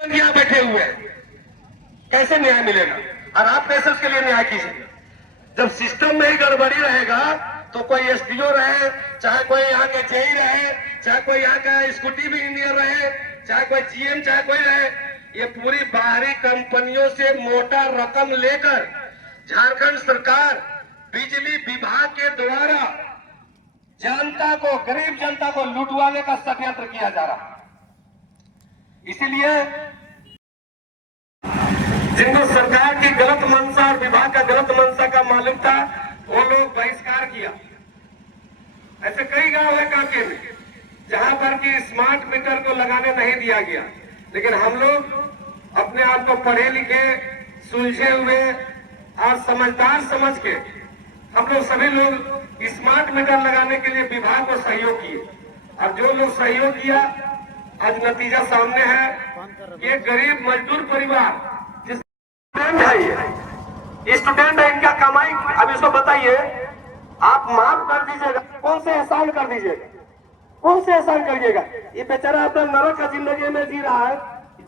यहाँ बैठे हुए हैं, कैसे न्याय मिलेगा? और आप कैसे उसके लिए न्याय कीजिए? जब सिस्टम में ही गड़बड़ी रहेगा तो कोई एसडीओ रहे, चाहे कोई यहाँ के जेई रहे, चाहे कोई यहाँ का स्कूटी भी इंजीनियर रहे, चाहे कोई जीएम, चाहे कोई रहे, ये पूरी बाहरी कंपनियों से मोटा रकम लेकर झारखंड सरकार बिजली विभाग के द्वारा जनता को, गरीब जनता को लुटवाने का षड्यंत्र किया जा रहा है। इसीलिए जिनको सरकार की गलत मंशा और विभाग का गलत मंशा का मालूम था, वो लोग बहिष्कार किया। ऐसे कई गांव है कांके में जहां पर कि स्मार्ट मीटर को लगाने नहीं दिया गया, लेकिन हम लोग अपने आप को पढ़े लिखे, सुलझे हुए और समझदार समझ के हम लोग सभी लोग स्मार्ट मीटर लगाने के लिए विभाग को सहयोग किए। और जो लोग सहयोग किया, आज नतीजा सामने है। ये गरीब मजदूर परिवार स्टूडेंट है, इनका कमाई, अब इसको बताइए, आप माफ कर दीजिएगा, कौन से एहसान कर दीजिएगा, कौन से एहसान करिएगा? ये बेचारा अपना नरक का जिंदगी में जी रहा है।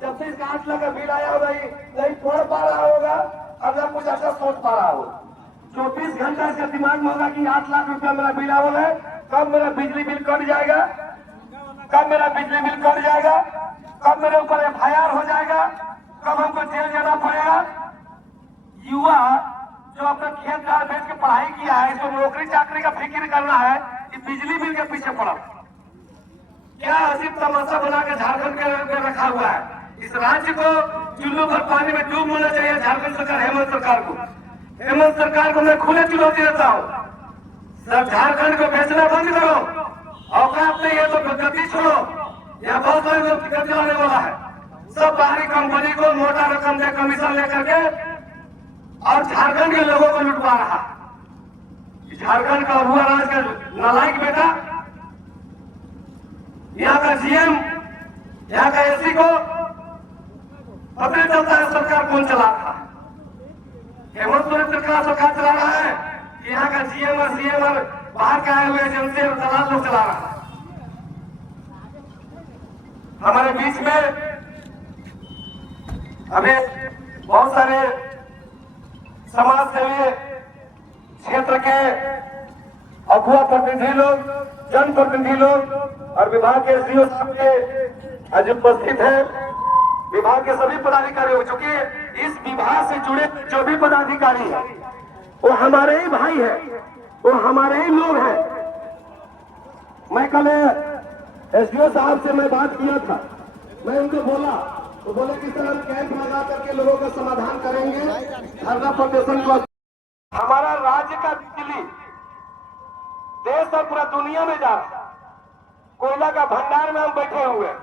जब से इसका 8 लाख का बिल आया होगा, नहीं पढ़ पा रहा होगा और न कुछ ऐसा सोच पा रहा होगा। 24 घंटा इसका दिमाग में होगा कि 8 लाख रुपया मेरा बिल आवल है, कब मेरा बिजली बिल कट जाएगा, कब मेरा बिजली बिल कट जाएगा, कब मेरे ऊपर FIR हो जाएगा, कब हमको जेल जाना पड़ेगा। युवा जो अपना खेत खार बेच के पढ़ाई किया है, इसको नौकरी चाकरी का फिक्र करना है कि बिजली बिल के पीछे पड़ा। क्या अजीब तमाशा बना के झारखंड के रखा हुआ है। इस राज्य को चुल्लू भर पानी में डूब मरना चाहिए झारखंड सरकार, हेमंत सरकार को। हेमंत सरकार को मैं खुले चुनौती देता हूँ, सर झारखंड को बेचना बंद करो, औकात नहीं है तो गद्दी छोड़ो। यहाँ बहुत सारे लोग गद्दी होने वाला है, सब बाहरी कंपनी को मोटा रकम से कमीशन लेकर के और झारखंड के लोगों को लुटवा रहा। झारखंड का हुआ राज का नालायक बेटा, यहाँ का जीएम, यहाँ का एससी को पता चलता है सरकार कौन चला रहा है। हेमंत सोरेन सरकार चला रहा है कि यहाँ का जीएम और सीएम और बाहर के आए हुए एजेंसी और दलाल लोग चला रहा है। हमारे बीच में अभी बहुत सारे समाज सेवी क्षेत्र के अगुआ प्रतिनिधि लोग, जनप्रतिनिधि लोग और विभाग के एसडीओ साहब के आज उपस्थित हैं। विभाग के सभी पदाधिकारी हो चुके, इस विभाग से जुड़े जो भी पदाधिकारी हैं वो हमारे ही भाई है, वो हमारे ही लोग हैं। मैं कल एसडीओ साहब से मैं बात किया था, मैं उनको बोला तो बोले कि सर हम कैंप लगा करके लोगों का समाधान करेंगे, धरना प्रदर्शन को। हमारा राज्य का बिजली देश और पूरा दुनिया में जा रहा है। कोयला का भंडार में हम बैठे हुए हैं,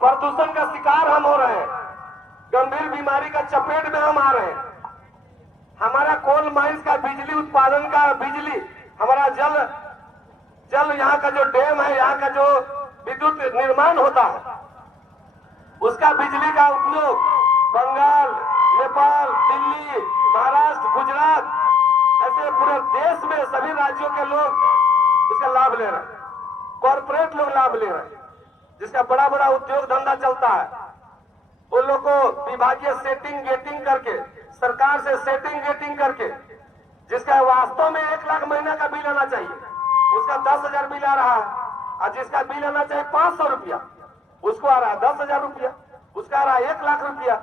प्रदूषण का शिकार हम हो रहे हैं, गंभीर बीमारी का चपेट में हम आ रहे हैं। हमारा कोल माइंस का बिजली उत्पादन का बिजली, हमारा जल यहाँ का जो डैम है, यहाँ का जो विद्युत निर्माण होता है, उसका बिजली का उपयोग बंगाल, नेपाल, दिल्ली, महाराष्ट्र, गुजरात, ऐसे पूरे देश में सभी राज्यों के लोग उसका लाभ ले रहे हैं। कॉर्पोरेट लोग लाभ ले रहे हैं, जिसका बड़ा बड़ा उद्योग धंधा चलता है। उन लोग को विभागीय सेटिंग गेटिंग करके, सरकार से सेटिंग गेटिंग करके, जिसका वास्तव में 1 लाख महीना का बिल आना चाहिए, उसका 10,000 बिल आ रहा है। और जिसका बिल आना चाहिए 500 रुपया, उसको आ रहा है 10,000 रुपया, उसका आ रहा है 1 लाख रुपया।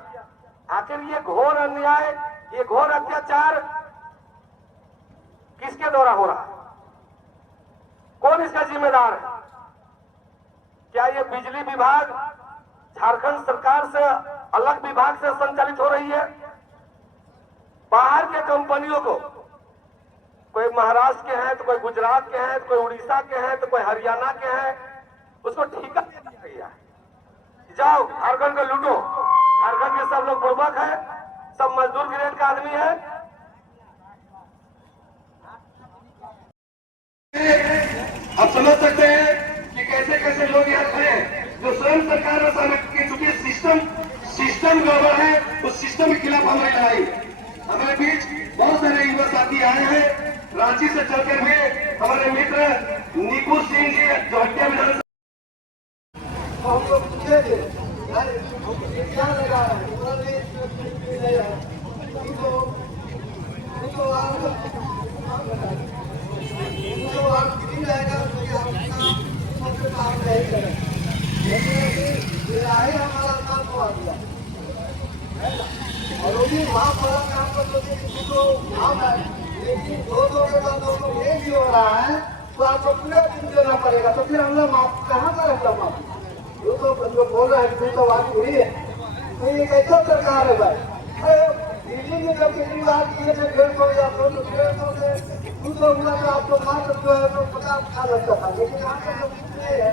आखिर ये घोर अन्याय, ये घोर अत्याचार किसके द्वारा हो रहा है? कौन इसका जिम्मेदार है? क्या ये बिजली विभाग झारखंड सरकार से अलग विभाग से संचालित हो रही है? बाहर के कंपनियों को, कोई महाराष्ट्र के हैं तो कोई गुजरात के हैं तो कोई उड़ीसा के हैं तो कोई हरियाणा के हैं, उसको ठेका दे दिया गया है, जाओ झारखंड को लूटो। झारखंड के सब लोग बुर्बक है, सब मजदूर ग्रेड का आदमी है। आप समझ सकते हैं कि कैसे कैसे लोग यहाँ खड़े हैं, जो स्वयं सरकार में सहमत की चुकी सिस्टम गड़बड़ है, उस सिस्टम के खिलाफ हमारी लड़ाई। हमारे बीच बहुत सारे युवा साथी आए हैं, रांची से चलकर हुए हमारे मित्र नीकू सिंह जी जो हत्या विधानसभा क्या लगा है आप गिरी जाएगा तो काम नहीं करें, लेकिन हमारा काम को आ गया और वो भी वहाँ वाला काम कर सोचे किसी को काम है, लेकिन दो के बाद दोस्तों ये भी हो रहा है तो आपको पूरा दिन देना पड़ेगा। तो फिर हम लोग कहाँ पर है माफ जो बोल रहे हैं तो बात हुई है, तो ये कैसा सरकार है भाई? दिल्ली में जब केजरीवाल की 150 या 200 से 200 हुआ तो आपको मात्र जो है तो 50 खा लगता था, लेकिन यहाँ पे जब कितने है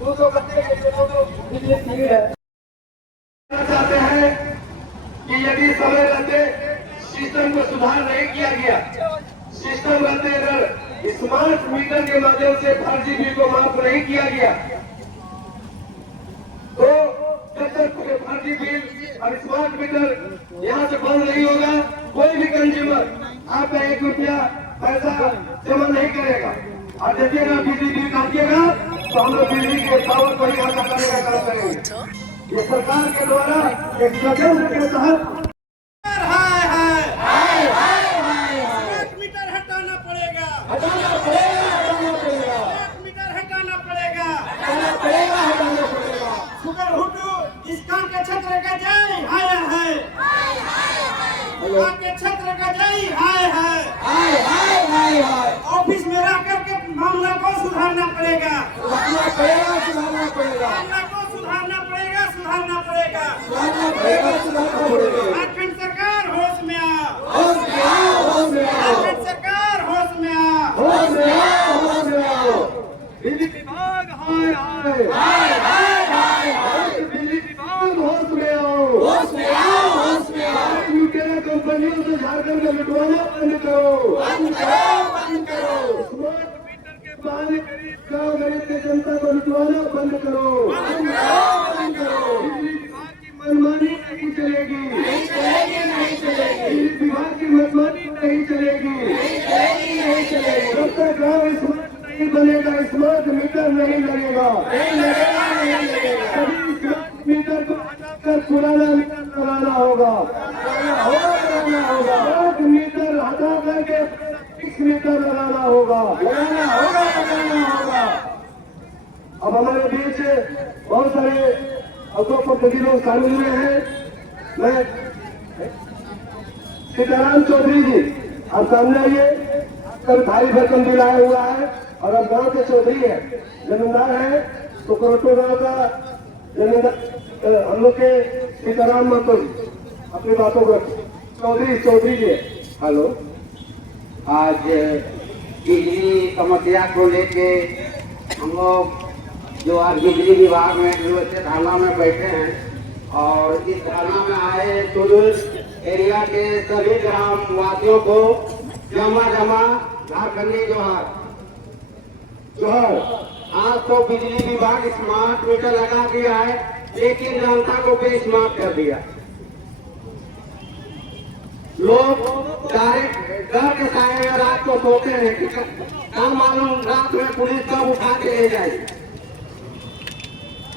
200 करते तो दिल्ली फ्री है। चाहते हैं कि यदि समय रहते सिस्टम को सुधार नहीं किया गया, सिस्टम रहते अगर स्मार्ट मीटर के माध्यम से फर्जी बिल को माफ नहीं किया गया तो जब तक फर्जी बिल और स्मार्ट मीटर यहाँ से बंद नहीं होगा, कोई भी कंज्यूमर आपका 1 रुपया पैसा जमा नहीं करेगा। और देखिएगा बिजली बिल काटिएगा तो हम लोग बिजली के पावर को यहाँ का करने का काम करेंगे। ये सरकार के द्वारा एक षड्यंत्र के तहत मीटर हटाना पड़ेगा, मीटर हटाना पड़ेगा। सुगर हुटू इस काम के क्षेत्र का जय हाय हाय, आपके क्षेत्र का जय हाय हाय। ऑफिस में रह करके मामला को सुधारना पड़ेगा, मामला को सुधारना पड़ेगा। झारखंड सरकार होश में आओ, झारखंड सरकार होश में आओ। बिजली विभाग हाय, बिजली विभाग होश में आओ। यूटेरा कंपनियों से झारखंड में लुटवाना बंद करो। स्मार्ट मीटर के बहाने गाँव गरीब के जनता को लुटवाना बंद करो। बिजली विभाग की मनमानी नहीं चलेगी, बिजली विभाग की मनमानी नहीं चलेगी। जब तक गाँव स्मार्ट नहीं बनेगा, स्मार्ट मीटर नहीं लगेगा। सभी स्मार्ट मीटर को हटाकर पुराना मीटर लगाना होगा। स्मार्ट मीटर हटा करके फिक्स मीटर लगाना होगा। अब हमारे बीच बहुत सारे उद्योगपति लोग शामिल हुए हैं। मैं सीताराम चौधरी जी आप सामने आइए, कल भाई भरकम भी लाया हुआ है और अब गांव के चौधरी है, जमींदार है, तो करोटो गांव का जमींदार हम लोग के सीताराम महतो अपनी बातों को चौधरी जी। हेलो, आज बिजली समस्या को लेके हम लोग जो आज बिजली विभाग में जो धरना में बैठे हैं और इस धरना में आए सुदूर एरिया के सभी ग्राम वासियों को जमा झारखंडी जोहर। आज तो बिजली विभाग स्मार्ट मीटर लगा दिया है, लेकिन जनता को बेस्मार्ट कर दिया। लोग डायरेक्ट डर के साए में रात को सोते हैं कि क्या मालूम रात में पुलिस कब उठा के ले जाएगी।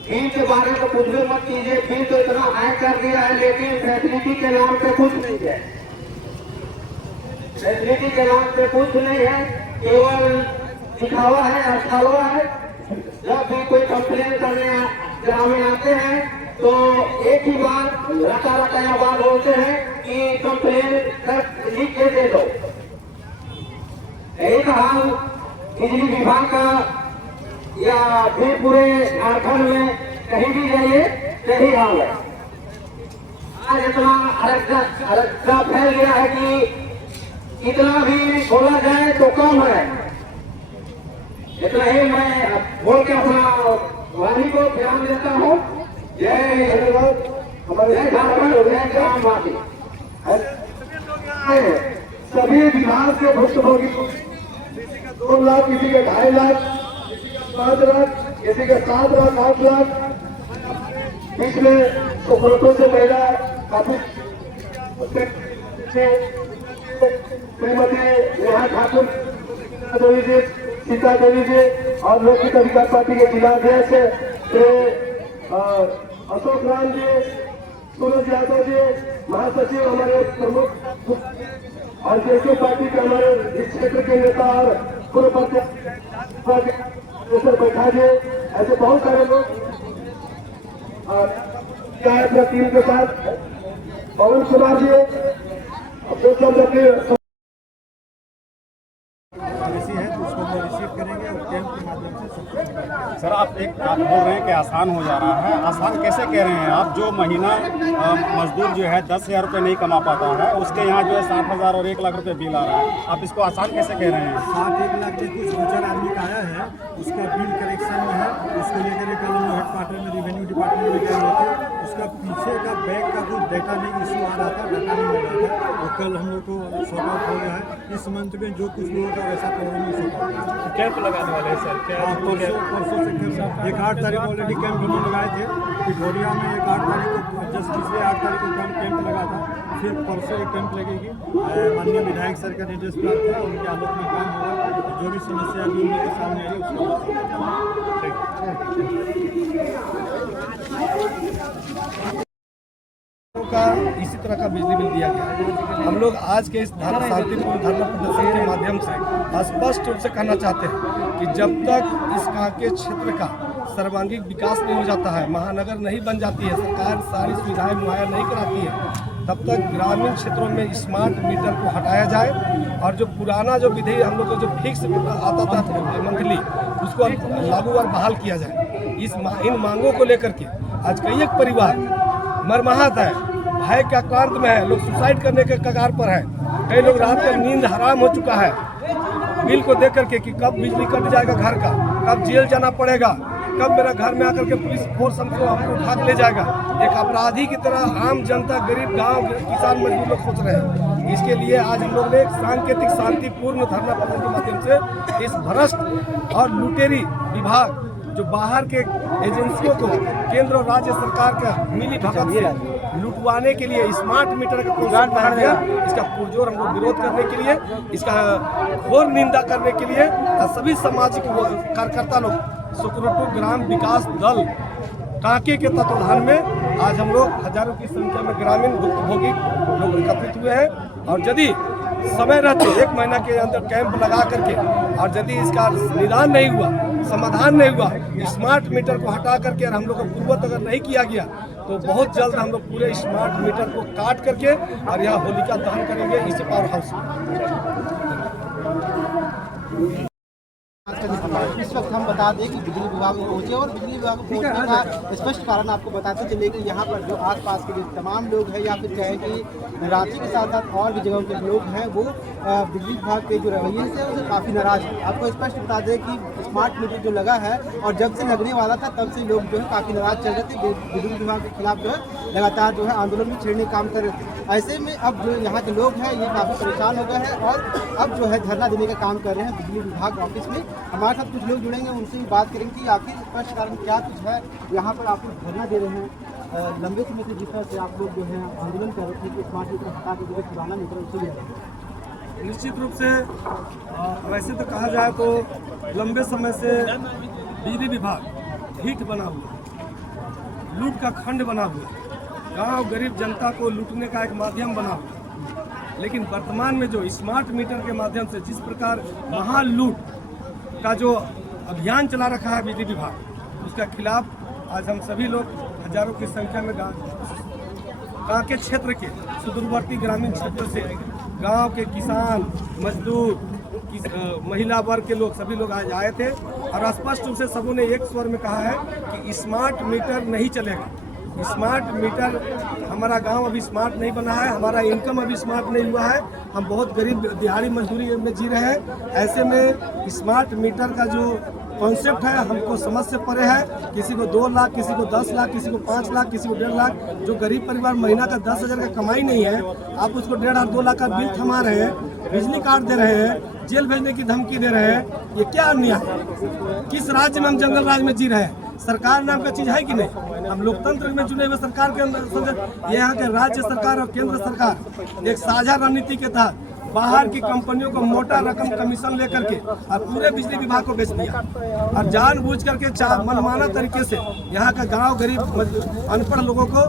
बिल के बारे में तो कुछ भी मत कीजिए, बिल तो इतना हाई कर दिया है, लेकिन फैसिलिटी के नाम पे कुछ नहीं है। फैसिलिटी के नाम पे कुछ नहीं है, केवल दिखावा है, अठावा है। जब भी कोई कंप्लेन करने ग्रामीण आते हैं तो एक ही बात रटा बात बोलते हैं कि कंप्लेन लिख के दे दो। यही हाल बिजली विभाग का या फिर पूरे झारखंड में कहीं भी जाइए यही हाल है। आज इतना अराजकता फैल गया है कि इतना भी बोला जाए तो कम है। इतना ही मैं बोल के अपना वाणी को ध्यान देता हूँ। जय धन्यवाद। हमारे ग्रामवासी सभी विभाग के भुक्तभोगी, किसी का 2 लाख, किसी का 2.5 लाख, किसी का 5 लाख, किसी का 7 लाख, 8 लाख। बीच में सुब्रतों से महिला काफी श्रीमती नेहा ठाकुर देवी जी, सीता देवी जी और लोक हित अधिकार पार्टी के जिला अध्यक्ष अशोक राम जी, सूरज यादव जी, महासचिव हमारे प्रमुख और जेके पार्टी के हमारे इस क्षेत्र के नेता और पूर्व प्रत्याशी बैठा जी, ऐसे बहुत सारे लोग अपना टीम के साथ पवन कुमार जी सर, आप बोल रहे हैं कि आसान हो जा रहा है। आसान कैसे कह रहे हैं आप? जो महीना मजदूर जो है 10,000 रुपये नहीं कमा पाता है, उसके यहाँ जो है 60,000 और 1 लाख रुपये बिल आ रहा है। आप इसको आसान कैसे कह रहे हैं? 60-1 लाख के कुछ 2-4 आदमी का आया है, उसका बिल करेक्शन में है, उसको लेकर कल हम लोग हेडक्वार्टर में रेवेन्यू डिपार्टमेंट में गए थे। उसका पीछे का बैंक का कुछ डाटा नहीं इशू आ रहा था, डाटा नहीं मिल रहा था, वो कल हम लोग को सॉर्ट आउट हो गया है। इस मंथ में जो कुछ लोगों का वैसा प्रॉब्लम नहीं सॉर्ट आउट। कैंप लगाने वाले हैं सर? क्या परसों से एक 8 तारीख को ऑलरेडी कैंप हम लगाए थे पिठोरिया में। एक 8 तारीख को जस्ट पिछले 8 तारीख को कैंप लगा था। फिर परसों एक कैंप लगेगी। माननीय विधायक सर का निर्देश प्राप्त है, उनके आलोक में काम होगा। जो भी समस्या अभी उनके सामने आई का इसी तरह का बिजली बिल दिया गया। हम लोग आज के इस शांतिपूर्ण धरना प्रदर्शन के माध्यम से स्पष्ट रूप से कहना चाहते हैं कि जब तक इस कांके क्षेत्र का सर्वांगीण विकास नहीं हो जाता है, महानगर नहीं बन जाती है, सरकार सारी सुविधाएं मुहैया नहीं कराती है, तब तक ग्रामीण क्षेत्रों में स्मार्ट मीटर को हटाया जाए और जो पुराना जो विधि हम लोग को जो फिक्स आता था मंथली, उसको लागू और बहाल किया जाए। इन मांगों को लेकर के आज कई एक परिवार मरमाहत है, भय के आक्रांत में है, लोग सुसाइड करने के कगार पर है। कई लोग रात में नींद हराम हो चुका है बिल को देख करके कि कब बिजली कट जाएगा घर का, कब जेल जाना पड़ेगा, कब मेरा घर में आकर के पुलिस फोर्स हमको उठा के ले जाएगा। एक अपराधी की तरह आम जनता, गरीब गांव, किसान, मजदूर लोग सोच रहे हैं। इसके लिए आज हम लोग ने एक सांकेतिक शांतिपूर्ण धरना प्रदर्शन के माध्यम से इस भ्रष्ट और लुटेरी विभाग जो बाहर के एजेंसियों को केंद्र और राज्य सरकार का मिली भगत से लुटवाने के लिए स्मार्ट मीटर का कॉन्सेप्ट बनाया गया, इसका पुरजोर हम लोग विरोध करने के लिए, इसका घोर निंदा करने के लिए सभी सामाजिक कार्यकर्ता लोग सुकुरुटु ग्राम विकास दल कांके के तत्वाधान में आज हम लोग हजारों की संख्या में ग्रामीण भुक्तभोगी लोग एकत्रित हुए हैं। और यदि समय रहते 1 महीना के अंदर कैंप लगा करके और यदि इसका निदान नहीं हुआ, समाधान नहीं हुआ, स्मार्ट मीटर को हटा करके और हम लोग का पूर्वत अगर नहीं किया गया तो बहुत जल्द हम लोग पूरे स्मार्ट मीटर को काट करके और यहाँ होलिका दहन करेंगे इसी पावर हाउस में। इस वक्त हम बता दें कि बिजली विभाग में पहुंचे और बिजली विभाग में पहुंचने का स्पष्ट कारण आपको बताते चले कि यहाँ पर जो आसपास के जो तमाम लोग हैं या फिर चाहे कि रांची के साथ साथ और भी जगहों के लोग हैं वो बिजली विभाग के जो रवैये से उसे काफ़ी नाराज है। आपको स्पष्ट बता दें कि स्मार्ट मीटर जो लगा है और जब से लगने वाला था तब से लोग जो है काफ़ी नाराज चल रहे थे, बिजली विभाग के खिलाफ जो है लगातार जो है आंदोलन में छेड़ने काम कर रहे थे। ऐसे में अब जो यहाँ के लोग हैं ये काफ़ी परेशान हो गए हैं और अब जो है धरना देने का काम कर रहे हैं बिजली विभाग ऑफिस में। हमारे साथ कुछ लोग जुड़ेंगे, उनसे भी बात करेंगे कि आखिर स्पष्ट कारण क्या कुछ है यहाँ पर आप लोग धरना दे रहे हैं। लंबे समय से जिस तरह से आप लोग जो है आंदोलन कर रहे थे कि स्मार्ट मीटर हटा के जो है पुराना मीटर उसे भी निश्चित रूप से वैसे तो कहा जाए तो लंबे समय से बिजली विभाग ढीठ बना हुआ, लूट का खंड बना हुआ, गांव गरीब जनता को लूटने का एक माध्यम बना हुआ। लेकिन वर्तमान में जो स्मार्ट मीटर के माध्यम से जिस प्रकार महालूट का जो अभियान चला रखा है बिजली विभाग, उसका खिलाफ आज हम सभी लोग हजारों की संख्या में कांके क्षेत्र के सुदूरवर्ती ग्रामीण क्षेत्र से गांव के किसान, मजदूर, महिला वर्ग के लोग सभी लोग आज आए थे और स्पष्ट रूप से सबों ने एक स्वर में कहा है कि स्मार्ट मीटर नहीं चलेगा। स्मार्ट मीटर, हमारा गांव अभी स्मार्ट नहीं बना है, हमारा इनकम अभी स्मार्ट नहीं हुआ है, हम बहुत गरीब दिहाड़ी मजदूरी में जी रहे हैं। ऐसे में स्मार्ट मीटर का जो कॉन्सेप्ट है हमको समझ से परे है। किसी को 2 लाख, किसी को 10 लाख, किसी को 5 लाख, किसी को 1.5 लाख। जो गरीब परिवार महीना का 10,000 का कमाई नहीं है, आप उसको 1.5-2 लाख का बिल थमा रहे हैं, बिजली काट दे रहे हैं, जेल भेजने की धमकी दे रहे हैं। ये क्या अन्याय है? किस राज्य में हम जंगल राज में जी रहे हैं? सरकार नाम का चीज है कि नहीं? हम लोकतंत्र में चुने हुए सरकार के अंदर यहाँ के राज्य सरकार और केंद्र सरकार एक साझा रणनीति के तहत बाहर की कंपनियों को मोटा रकम कमीशन लेकर के और पूरे बिजली विभाग को बेच दिया और जानबूझ करके मनमाना तरीके से यहाँ का गांव गरीब अनपढ़ लोगों को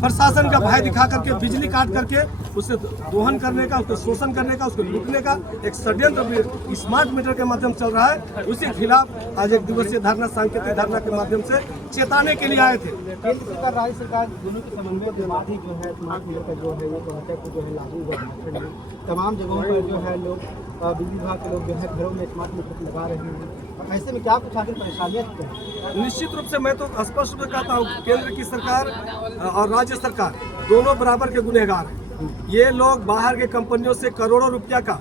प्रशासन का भय दिखा करके बिजली काट करके उसे दोहन करने का, उसको शोषण करने का, उसको लूटने का एक षड्यंत्र स्मार्ट मीटर के माध्यम चल रहा है। उसी खिलाफ आज 1 दिवसीय धरना, सांकेतिक धरना के माध्यम से चेताने के लिए आए थे। केंद्र सरकार राज्य सरकार दोनों के समन्वय के बाद ही जो है स्मार्ट मीटर का जो है वो प्रोजेक्ट को जो है लागू हुआ है। तमाम जगहों पर जो है लोग बिजली विभाग के लोग जो है घरों में स्मार्ट मीटर लगा रहे हैं। ऐसे में क्या कुछ आगे परेशानियाँ हैं? निश्चित रूप से मैं तो स्पष्ट रूप से कहता हूँ, केंद्र की सरकार और राज्य सरकार दोनों बराबर के गुनहगार हैं। ये लोग बाहर के कंपनियों से करोड़ों रुपया का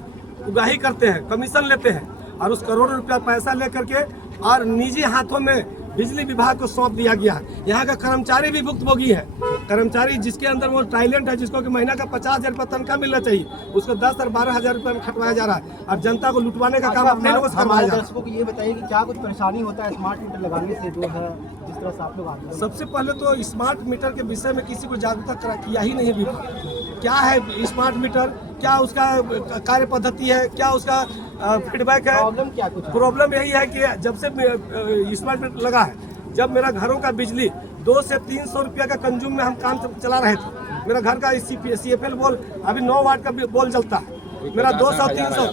उगाही करते हैं, कमीशन लेते हैं और उस करोड़ों रुपया पैसा लेकर के और निजी हाथों में बिजली विभाग को सौंप दिया गया है। यहाँ का कर्मचारी भी भुक्तभोगी है। कर्मचारी जिसके अंदर वो टैलेंट है, जिसको कि महीना का 50,000 रुपये तनख्वाह मिलना चाहिए, उसको 10 और 12,000 रुपये में खटवाया जा रहा है और जनता को लुटवाने का काम अपने लोगों से करवाया जा रहा है। दर्शकों को ये बताइए कि क्या कुछ परेशानी होता है स्मार्ट मीटर लगाने से, जो है जिस तरह से आप लोग आते हैं? सबसे पहले तो स्मार्ट मीटर के विषय में किसी को जागरूकता किया ही नहीं विभाग। क्या है स्मार्ट मीटर, क्या उसका कार्य पद्धति है, क्या उसका फीडबैक है? प्रॉब्लम क्या कुछ? प्रॉब्लम यही है कि जब से स्मार्ट मीटर लगा है, जब मेरा घरों का बिजली 200 से 300 रुपया का कंज्यूम में हम काम चला रहे थे। मेरा घर का CFL बोल अभी 9 वाट का बोल जलता है, मेरा 200-300।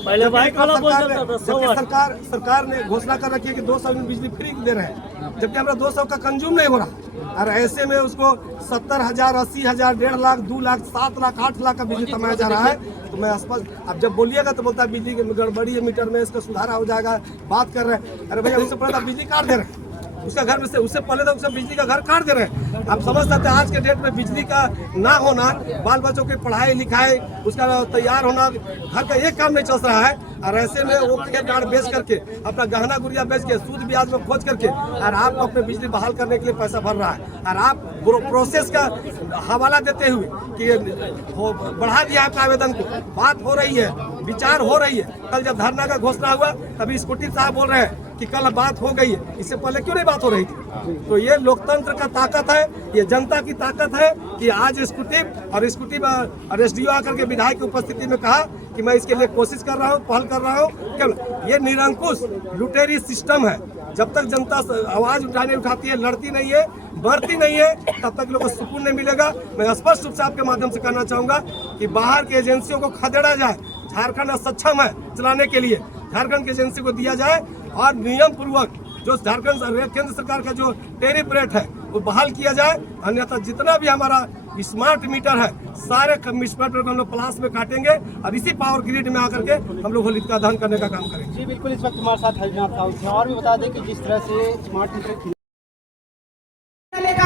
सरकार ने घोषणा कर रखी है कि 200 यूनिट बिजली फ्री दे रहे हैं, जबकि हमारा 200 का कंज्यूम नहीं हो रहा। और ऐसे में उसको 70,000, 80,000, 1.5 लाख, 2 लाख, 7 लाख, 8 लाख का बिजली कमाया जा रहा है। तो मैं स्पष्ट, अब जब बोलिएगा तो बोलता है बिजली की गड़बड़ी है, मीटर में इसका सुधारा हो जाएगा, बात कर रहे हैं। अरे भैया उससे पहले बिजली काट दे रहे हैं, उसका घर में से उससे पहले तो उसका बिजली का घर काट दे रहे हैं। आप समझ सकते हैं आज के डेट में बिजली का ना होना, बाल बच्चों की पढ़ाई लिखाई, उसका तैयार होना, घर का एक काम नहीं चल रहा है। और ऐसे में वो खेत गाड़ बेच करके, अपना गहना गुड़िया बेच के, सूद ब्याज में खोज करके और आपको अपने बिजली बहाल करने के लिए पैसा भर रहा है। और आप प्रोसेस का हवाला देते हुए कि बढ़ा दिया आपका आवेदन को, बात हो रही है, विचार हो रही है। कल जब धरना का घोषणा हुआ तभी स्कूटी साहब बोल रहे हैं कि कल बात हो गई है, इससे पहले क्यों नहीं बात हो रही थी? तो ये लोकतंत्र का ताकत है, ये जनता की ताकत है कि आज स्कूटी और SDO आकर के विधायक की उपस्थिति में कहा कि मैं इसके लिए कोशिश कर रहा हूँ, पहल कर रहा हूँ। ये निरंकुश लुटेरी सिस्टम है। जब तक जनता आवाज उठाती है, लड़ती नहीं है, बढ़ती नहीं है, तब तक लोगों को सुकून नहीं मिलेगा। मैं स्पष्ट रूप से आपके माध्यम से कहना चाहूंगा कि बाहर की एजेंसियों को खदेड़ा जाए। झारखंड सक्षम है चलाने के लिए, झारखंड की एजेंसी को दिया जाए और नियम पूर्वक जो झारखंड केंद्र सरकार का जो टैरिफ रेट है वो बहाल किया जाए। अन्यथा जितना भी हमारा स्मार्ट मीटर है, सारे स्मार्ट मीटर को हम लोग प्लास में काटेंगे और इसी पावर ग्रिड में आकर के हम लोग होलिका दहन करने का काम करेंगे। जी बिल्कुल, इस वक्त हमारे साथ हरिनाथ राउत हैं। और भी बता दें कि जिस तरह से स्मार्ट मीटर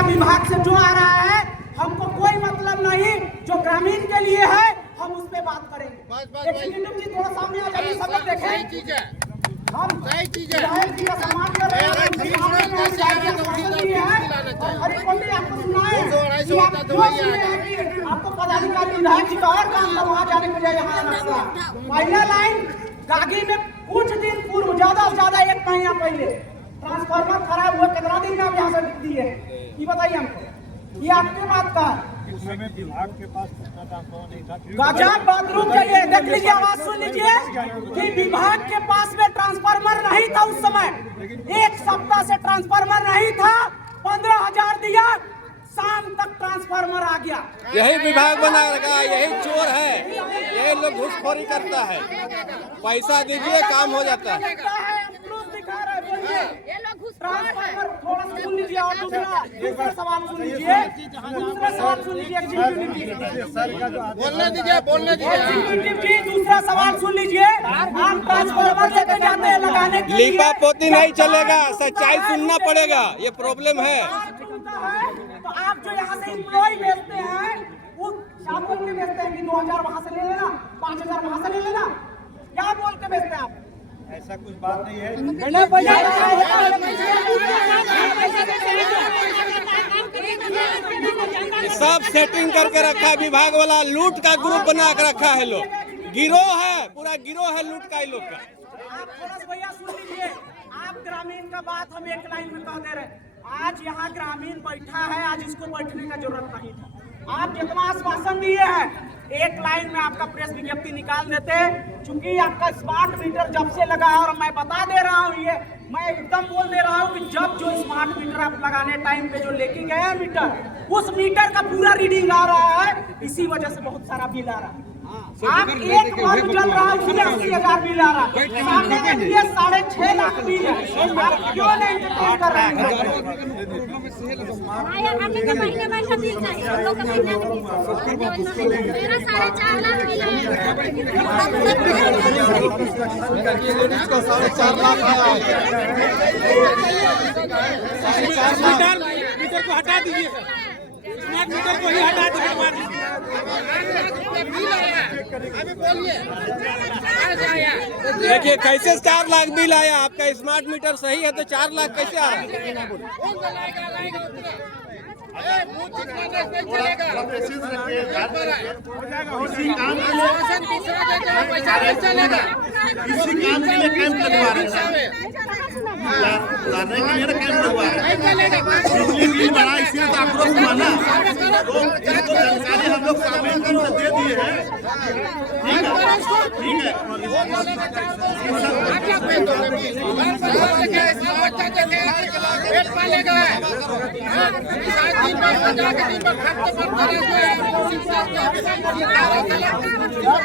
विभाग से जो आ रहा है, हमको कोई मतलब नहीं। जो ग्रामीण के लिए है हम उस पर बात करेंगे। एग्जीक्यूटिव जी थोड़ा सामने आ जाइए, सब लोग देखें। हम सही चीज है, सम्मान कर रहे हैं। आपको सुनाए आपको पदाधिकारी विधायक जी का और काम वहाँ जाने के लिए यहाँ आना। पहला लाइन गागी में कुछ दिन पूर्व, ज्यादा से ज्यादा 1 महीना पहले ट्रांसफार्मर खराब हुआ। कितना दिन में आप यहाँ से दी है ये बताइए हमको। ये आपके बात का है। विभाग के पास गजब बात, रुक जाइए, देख लीजिए, आवाज सुन लीजिए कि विभाग के पास में ट्रांसफार्मर नहीं था उस समय। 1 सप्ताह से ट्रांसफार्मर नहीं था, 15,000 दिया, शाम तक ट्रांसफार्मर आ गया। यही विभाग बना रखा, यही चोर है, यही लोग घूसखोरी करता है। पैसा दीजिए काम हो जाता है। ट्रांसफार्मर थोड़ा सा सुन लीजिए और दूसरा सवाल सुन लीजिए। दूसरा सवाल सुन लीजिए एग्जीक्यूटिव जी, एग्जीक्यूटिव जी दूसरा सवाल सुन लीजिए। आप ट्रांसफार्मर लेके जाते हैं लगाने के लिए, लीपा पोती नहीं चलेगा, सच्चाई सुनना पड़ेगा, ये प्रॉब्लम है। तो आप जो यहाँ से एम्प्लॉय भेजते हैं वो क्या बोल के भेजते हैं कि 2,000 वहाँ से ले लेना, 5,000 वहाँ से ले लेना, क्या बोल के भेजते हैं आप? ऐसा कुछ बात नहीं है। सब सेटिंग करके रखा है विभाग वाला, लूट का ग्रुप बना कर रखा है लोग, गिरोह है, पूरा गिरोह है लूट का ही लोग का। आप थोड़ा सा भैया सुन लीजिए, आप ग्रामीण का बात हम 1 लाइन में कह दे रहे हैं। आज यहाँ ग्रामीण बैठा है, आज इसको बैठने का जरूरत नहीं था। आप जितना आश्वासन दिए हैं, एक लाइन में आपका प्रेस विज्ञप्ति निकाल देते। चूंकि आपका स्मार्ट मीटर जब से लगा है, और मैं बता दे रहा हूँ, ये मैं एकदम बोल दे रहा हूँ कि जब जो स्मार्ट मीटर आप लगाने टाइम पे जो लेके गए हैं मीटर, उस मीटर का पूरा रीडिंग आ रहा है, इसी वजह से बहुत सारा बिल आ रहा है। आप एक बल्ब जल रहा है उसमें 80,000 बिल आ रहा है, सामने देखिए 6.5 लाख बिल है। आप क्यों नहीं इंतजाम कर रहे हैं? महीने महीने बिल चाहिए, हम लोग का महीने मेरा 4.5 लाख बिल है। इसका 4.5 लाख आया मीटर को हटा दीजिए सर, स्मार्ट मीटर को ही हटा दीजिए। देखिए कैसे 4 लाख बिल आया। आपका स्मार्ट मीटर सही है तो 4 लाख कैसे आ रहा है? इसी काम के लिए कैंप लगवा रहे हैं, लाने के लिए कैंप लगवा रहे हैं। बिजली बिल बढ़ा इसलिए तो आक्रोश माना, तो इसको जानकारी हम लोग शामिल करके दे दिए हैं। ठीक है,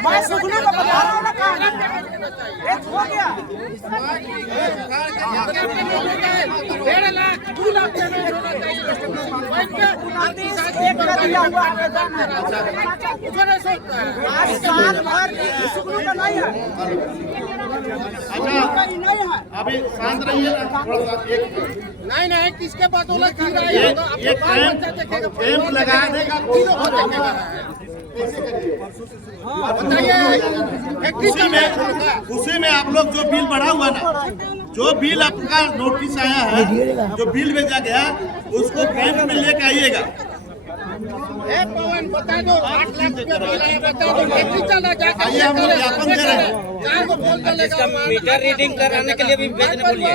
मैं सुखने को बता रहा हूँ ना, एक हो गया 1.5 लाख 2 लाख आज साल भर सुखने का नहीं है। अभी शांत रहिए ना थोड़ा सा। नहीं किसके पास कैंप लगा देगा, उसी में आप लोग जो बिल बढ़ा हुआ ना, जो बिल आपका नोटिस आया है, जो बिल भेजा गया, उसको कैंप में लेके आइएगा। पवन बता दो 8 लाख रुपया बिल आया, बता दो। आइए हम लोग ज्ञापन दे रहे हैं। इसका मीटर रीडिंग कराने के लिए भी भेजने बोलिए।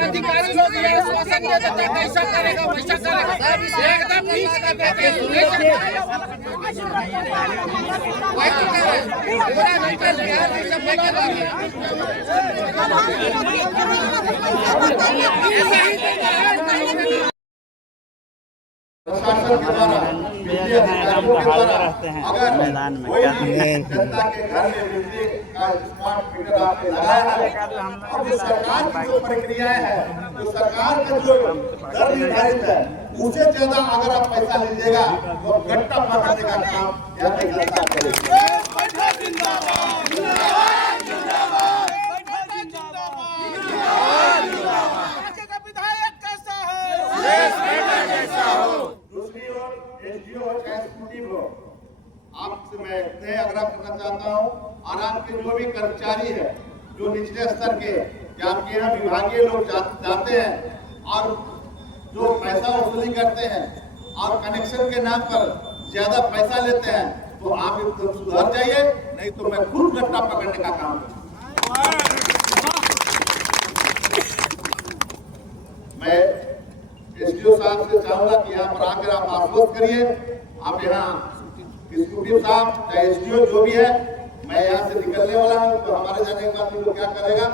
अधिकारी लोग ये आश्वासन दे देते हैं कैसा करेगा वैसा करेगा, एकदम प्रशासन के द्वारा बिजली अधिकारियों के द्वारा अगर मैदान में जनता के घर में बिजली का स्मार्ट मीटर आपने लगाया है, और जो सरकार की जो प्रक्रियाएं हैं, जो सरकार का जो दर निर्धारित है, उससे ज्यादा अगर आप पैसा लीजिएगा तो गट्टा पकड़ने का काम यहाँ पे जनता करेगी। आपसे मैं इतने आग्रह करना चाहता हूँ, और आपके जो भी कर्मचारी है, जो निचले स्तर के, आपके यहाँ विभागीय लोग जाते हैं और जो पैसा वसूली करते हैं और कनेक्शन के नाम पर ज्यादा पैसा लेते हैं, तो आप एकदम सुधर जाइए, नहीं तो मैं खुद गट्टा पकड़ने का काम करूँ। मैं एसडीओ साहब से चाहूंगा कि यहाँ पर आकर आप आश्वस्त करिए। आप यहाँ स्कूटी साहब चाहे एसडीओ जो भी है, मैं यहाँ से निकलने वाला हूँ, तो हमारे जाने के बाद लोग क्या करेगा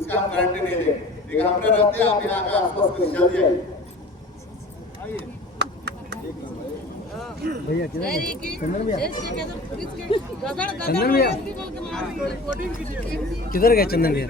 इसका हम गारंटी नहीं देंगे, लेकिन हमने रहते हैं। आप यहाँ आकर आश्वस्त करिए, जल्दी आइए। भैया चंदन भैया किधर गए? चंदन भैया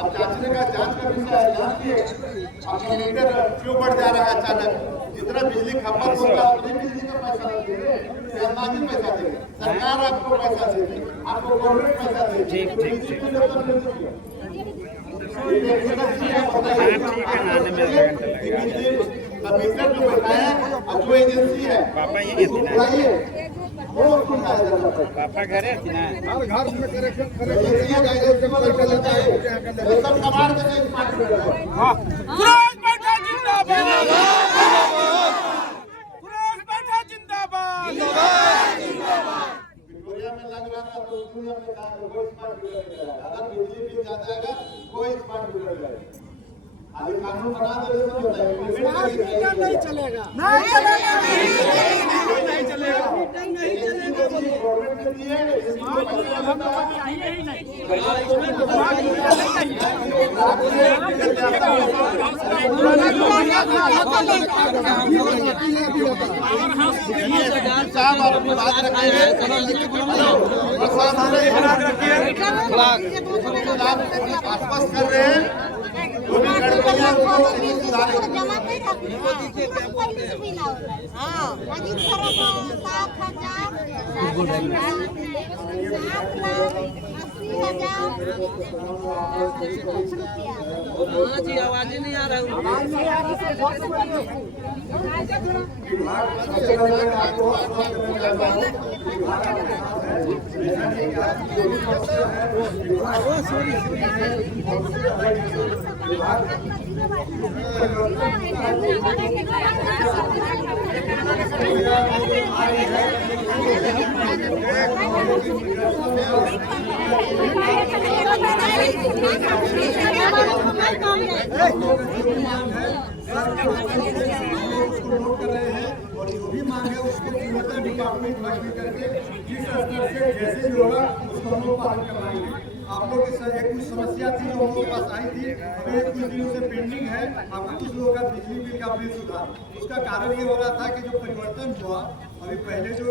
अब जांचने का जांच का विषय है, जांचिए अब मीटर क्यों बढ़ जा रहा है अचानक। जितना बिजली खपत होगा उतनी बिजली का पैसा देंगे, अंदाजी पैसा देंगे, सरकार आपको पैसा देगी, आपको गवर्नमेंट पैसा देगी। मीटर जो बैठाया अब जो एजेंसी है पापा घर है ना सब कमाल के विक्टोरिया में लग रहा था तो उसमें हमने कहा कोई स्मार्ट मीटर नहीं लगा, अगर बिजली बिल ज्यादा आएगा कोई स्मार्ट मीटर लगेगा। अभी कानून बना दे तो नहीं चलेगा, नहीं चलेगा, नहीं चलेगा। गवर्नमेंट ने दिए साहब आप अपनी बात रखिए, आसपास कर रहे हैं जो भी गड़बड़ियां जी आवाज नहीं आ रहा और जो भी मांग है उसको डिपार्टमेंट करके जिस स्तर से जैसे भी होगा उसको हम लोग पालन करवाएंगे। आप लोग की कुछ समस्या थी जो हम लोग पास आई थी, अभी कुछ दिनों से पेंडिंग है। आपको कुछ लोगों का बिजली बिल का बिल सुधार, उसका कारण ये हो रहा था कि जो परिवर्तन हुआ, अभी पहले जो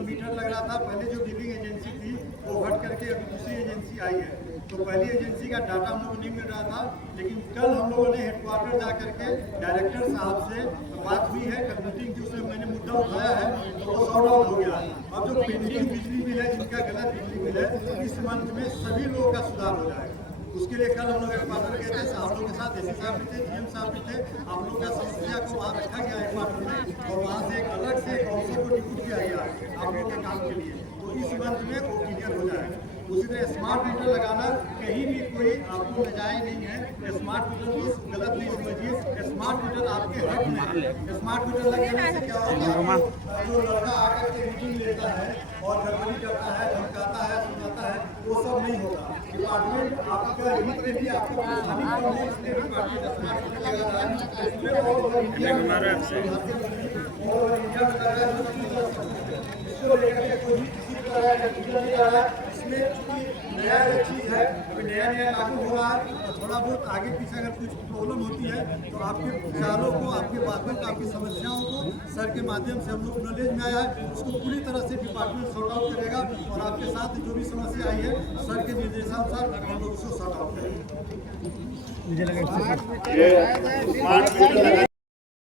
मीटर लग रहा था, पहले जो बिलिंग एजेंसी थी वो हट करके अभी दूसरी एजेंसी आई है। तो पहली एजेंसी का डाटा हम लोग नहीं मिल रहा था, लेकिन कल हम लोगों ने हेडक्वार्टर जा करके डायरेक्टर साहब से बात हुई है, कल मीटिंग जिसमें मैंने मुद्दा उठाया है तो वो सॉर्ट आउट हो गया। अब जो पेंडिंग बिजली बिल है, जिनका गलत बिजली बिल है, इस मंथ में सभी लोगों का सुधार हो जाएगा। उसके लिए कल हम लोग हेडक्वार्टर गए थे, आप लोगों के साथ एसपी साहब भी थे, जीएम साहब भी थे। आप लोग का समस्या को वहाँ रखा गया हेडक्वार्टर में और वहाँ से एक अलग से काउंसिल को डिप्यूट किया गया आप लोग के काम के लिए। तो इस मंथ में वो क्लियर हो जाएगा। उसी तरह स्मार्ट मीटर लगाना कहीं भी कोई आपको नजायज नहीं है। स्मार्ट मीटर को गलत नहीं समझिए, स्मार्ट मीटर आपके हक में है। स्मार्ट मीटर लगने से क्या होता है, जो लड़का आकर के मीटिंग लेता है और गड़बड़ी करता है, धमकाता है, सुनाता है, वो सब नहीं होगा। डिपार्टमेंट आपका हित के लिए आपको परेशानी कम है, इसलिए डिपार्टमेंट स्मार्ट मीटर लगा रहा है। इसमें और इंडिया में इसको लेकर के कोई किसी तरह का नहीं आ रहा है। इसमें चूंकि नया चीज़ है, अभी नया लागू हो रहा है, तो थोड़ा बहुत आगे पीछे अगर कुछ प्रॉब्लम होती है तो आपके विचारों को, आपके बातों को, आपकी समस्याओं को सर के माध्यम से हम लोग नॉलेज में आया है, उसको पूरी तरह से डिपार्टमेंट सॉर्ट आउट करेगा और आपके साथ जो भी समस्या आई है सर के निर्देशानुसार हम लोग उसको सॉर्ट आउट करेंगे।